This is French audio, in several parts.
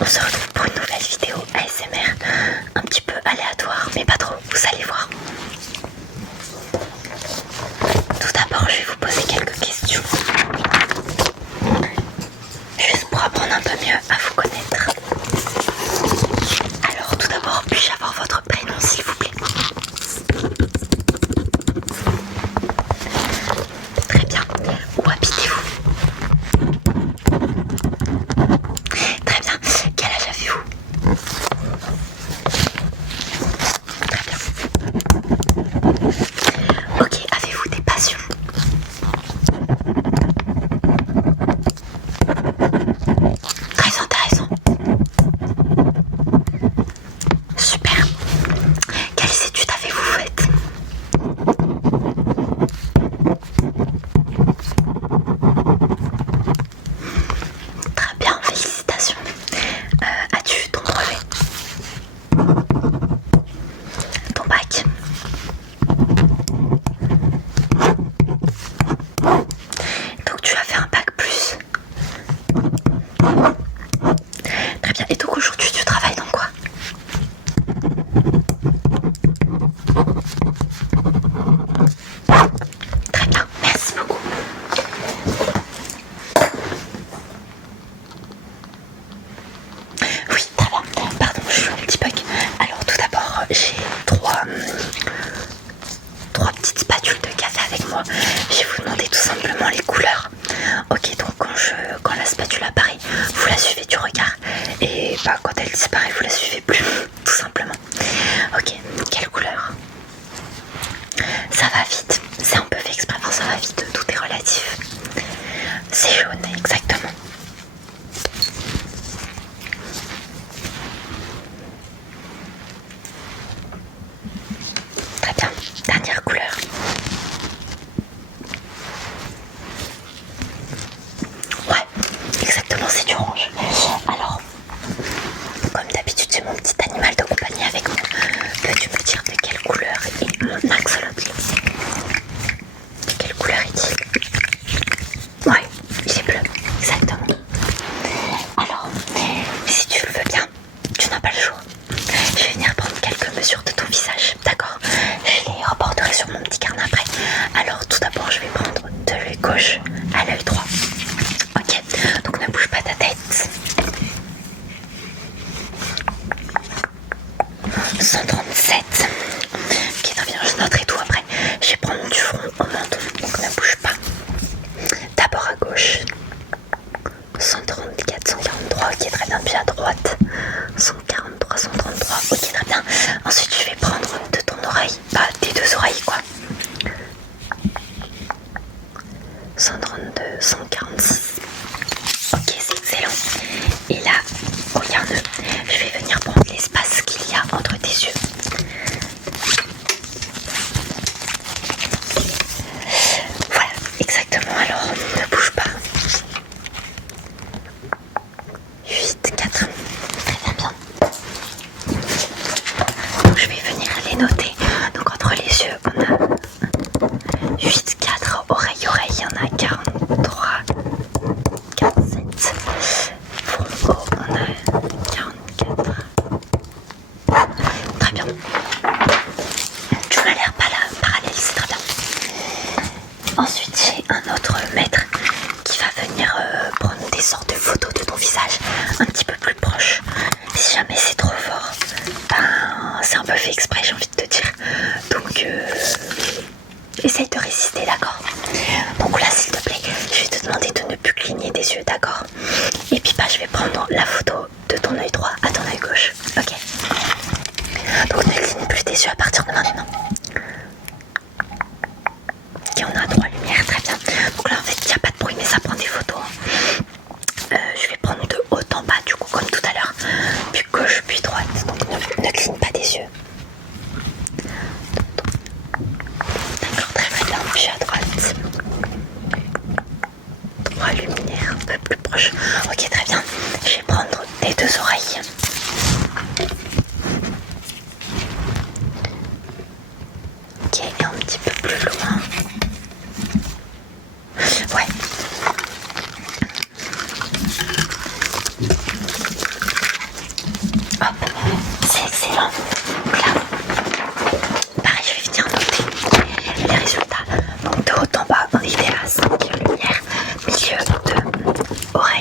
On se retrouve pour une nouvelle vidéo ASMR, un petit peu aléatoire, mais pas trop, vous allez voir. Tout d'abord, je vais vous poser quelques questions, juste pour apprendre un peu mieux à vous connaître. Alors tout d'abord, puis-je avoir votre prénom s'il vous plaît? Très bien. Où habitez-vous? Très bien. Quel âge avez-vous? Très bien. Ok, avez-vous des passions? Très intéressant. Super. Quelles études avez-vous faites? Très bien, félicitations. As-tu ton brevet? Ton bac? Donc tu as fait un bac plus. Très bien. Et donc aujourd'hui tu travailles dans quoi? Très bien, merci beaucoup. Oui, très bien. Pardon, je suis un petit bug. Alors tout d'abord, j'ai trois petites spatules de café avec moi. Je vais vous demander tout simplement les couleurs. Ok, donc quand la spatule apparaît, vous la suivez du regard. Et bah, quand elle disparaît, vous la suivez plus, tout simplement. Ok, quelle couleur? Ça va vite, c'est un peu fait exprès, enfin, ça va vite, tout est relatif. C'est jaune, exactement. Très bien, dernière couleur. Ouais, exactement, c'est du orange. Alors, comme d'habitude, j'ai mon petit animal de compagnie avec moi. Peux-tu me dire de quelle couleur est mon axolotl? De quelle couleur est-il? Ouais, il est bleu, exactement. Alors, si tu le veux bien, tu n'as pas le choix. Je vais venir prendre quelques mesures de ton visage, d'accord? Je les reporterai sur mon petit carnet après. Alors, tout d'abord, je vais prendre de l'œil gauche à l'œil droit. Ok, donc ne bouge pas ta tête. 137. Ok, très bien, je noterai tout après. Je vais prendre du front au menton, donc ne bouge pas. D'abord à gauche. 134, 143, ok, très bien. Puis à droite. 143, 133, ok, très bien. Ensuite, je vais prendre de ton oreille, bah tes deux oreilles, quoi. 132, 146. Ok, c'est excellent. Et là, regarde, je vais venir prendre l'espace qu'il y a entre tes yeux. Voilà, exactement. Alors, ne bouge pas.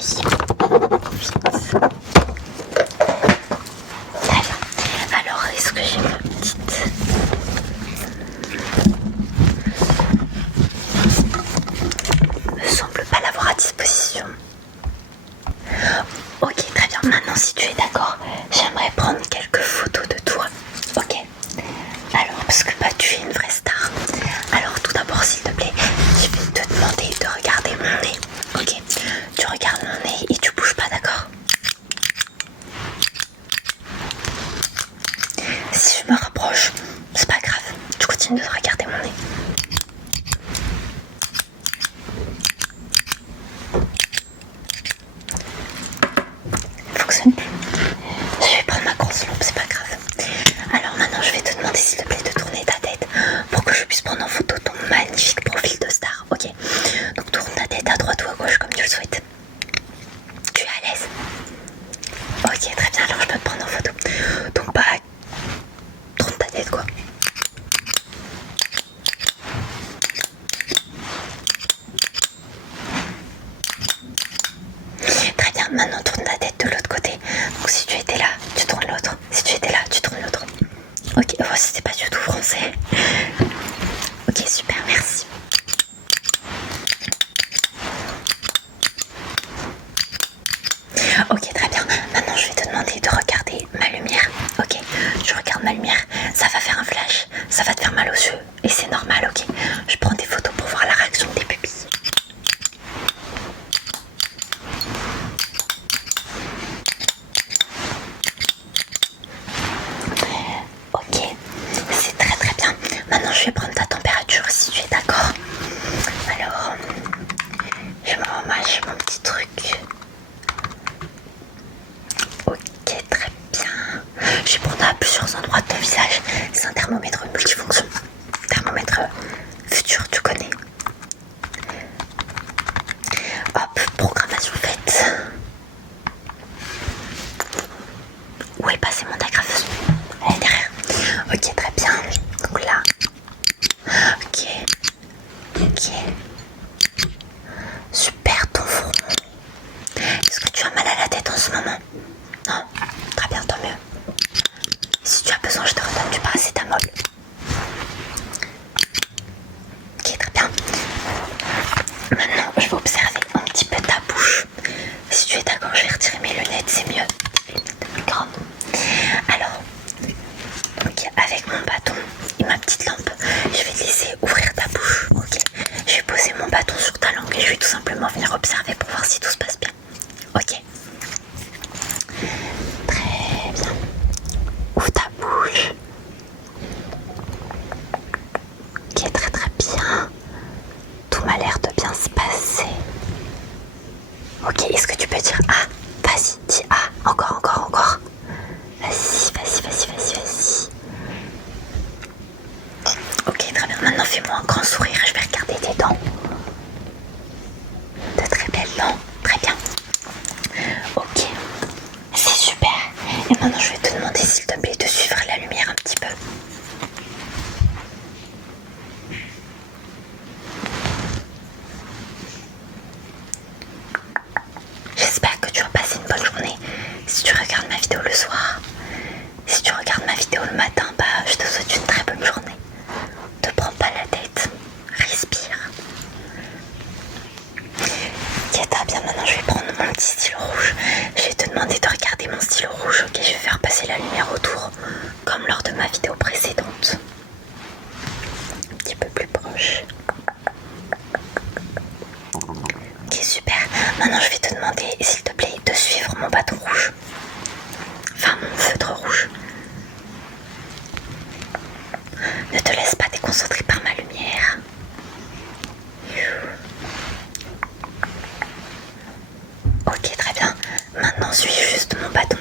Vite. Très bien. Alors, est-ce que j'ai ma petite... Me semble pas l'avoir à disposition. Ok, très bien. Maintenant, si tu es d'accord, j'aimerais prendre quelques photos de toi. Ok. Alors, parce que bah, tu es une vraie star. Alors, tout d'abord, s'il te plaît, je vais te demander de regarder mon nez. Ok. Tu regardes mon nez et tu bouges pas, d'accord? Si je me rapproche, c'est pas grave. Tu continues de regarder mon nez. Fonctionne plus. Je vais prendre ma grosse lampe, c'est pas grave. Alors maintenant je vais te demander s'il te plaît de tourner ta tête pour que je puisse prendre en photo ton magnifique profil de star. Ok. Donc tourne ta tête à droite ou à gauche comme tu le souhaites. Tu es à l'aise? Ok, très bien, alors je peux te prendre en photo. Donc bah tourne ta tête quoi. Très bien, maintenant tourne ta tête de l'autre côté. Donc si tu étais là, tu tournes l'autre. Si tu étais là, tu tournes l'autre. Ok, oh, c'était pas du tout français. Ok, super, merci. Ok, très bien. Maintenant, je vais te demander de regarder ma lumière. Ok, je regarde ma lumière. Ça va faire un flash. Ça va te faire mal aux yeux. Et c'est normal, ok. Je prends des photos pour voir la réaction de tes pupilles. Ok, c'est très très bien. Maintenant, je vais prendre ta température si tu es d'accord. Alors, je me remâche mon petit truc. Ok, très bien. Je vais prendre à plusieurs endroits de ton visage. C'est un thermomètre multifonction. Thermomètre futur, tu connais. Hop, programmation faite. Où est passée mon agrafeuse? Elle est derrière. Ok, très bien. Donc là. Ok. Ok. Super ton front. Est-ce que tu as mal à la tête en ce moment? Non? Très bien, tant mieux. Si tu as besoin, je te redonne du paracétamol. Ok, très bien. Maintenant, je vais observer un petit peu ta bouche. Si tu es d'accord, je vais retirer mes lunettes, c'est mieux. Les lunettes grandes. Alors, donc avec mon bâton et ma petite lampe, je vais te laisser ouvrir ta bouche. Ok. Je vais poser mon bâton sur ta langue et je vais tout simplement venir observer pour voir si tout se passe bien. Ok. Très bien. Ouvre ta bouche. Ok, très très bien. Tout m'a l'air de bien se passer. Ok, est-ce que tu peux dire ah? Vas-y, dis ah. Encore, encore, encore. Vas-y, vas-y, vas-y, vas-y, vas-y. Ok, très bien. Maintenant, fais-moi un grand sourire. Je vais regarder tes dents. De très belles dents. Très bien. Ok. C'est super. Et maintenant, je vais te demander, s'il te plaît, de suivre la lumière un petit peu. J'espère que tu vas passer une bonne journée. Si tu regardes ma vidéo le soir, si tu regardes ma vidéo le matin, bah, je te souhaite une très bonne journée. Ne prends pas la tête. Respire. Ok, très bien. Maintenant, je vais prendre mon petit stylo rouge. Je vais te demander de regarder mon stylo rouge. Ok, je vais faire passer la lumière autour, comme lors de ma vidéo précédente. Un petit peu plus proche. Ok, super. Maintenant, je vais te demander, s'il te plaît, de suivre mon bâton rouge. Enfin, mon feutre rouge. Ne te laisse pas déconcentrer par ma lumière. Ok, très bien. Maintenant, suis juste mon bâton.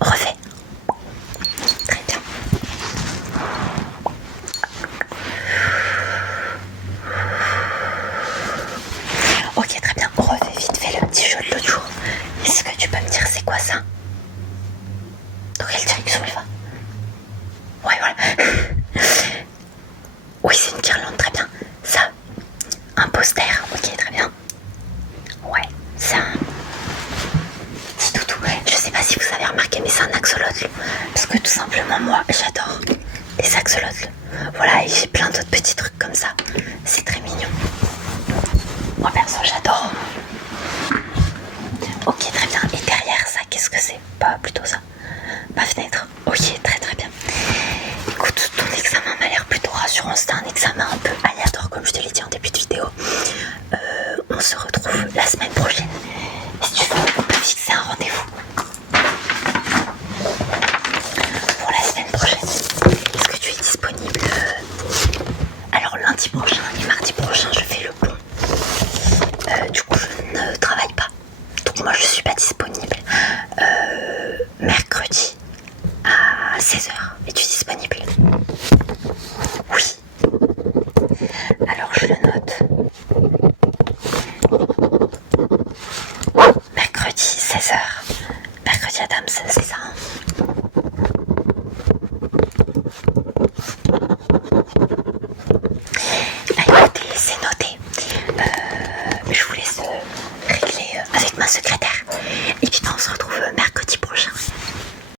Refais. Très bien. Ok, très bien. Refais vite fait le petit jeu de l'autre jour. Est-ce que tu peux me dire c'est quoi ça? Dans quelle direction? plus on y va. Ouais, voilà. Oui, c'est une guirlande, très bien. Ça, un poster, ok, très bien. Ouais, ça. Petit toutou. Je sais pas si vous avez remarqué, mais c'est un axolotl. Parce que tout simplement, moi, j'adore les axolotls. Voilà, et j'ai plein d'autres petits trucs comme ça. C'est très mignon. Moi, perso, j'adore. Ok, très bien. Et derrière ça, qu'est-ce que c'est? Pas plutôt ça. Ma fenêtre. Ok, très très bien. Écoute, ton examen m'a l'air plutôt rassurant. C'était un examen un peu aléatoire, comme je te l'ai dit en début de vidéo. On se retrouve la semaine prochaine. Si tu veux, on peut fixer un rendez-vous pour la semaine prochaine. Est-ce que tu es disponible? Alors lundi prochain et mardi prochain, je fais le pont. Du coup, je ne travaille pas. Donc moi, je suis pas disponible. Mercredi à 16 h. Es-tu disponible? Oui. Alors je le note.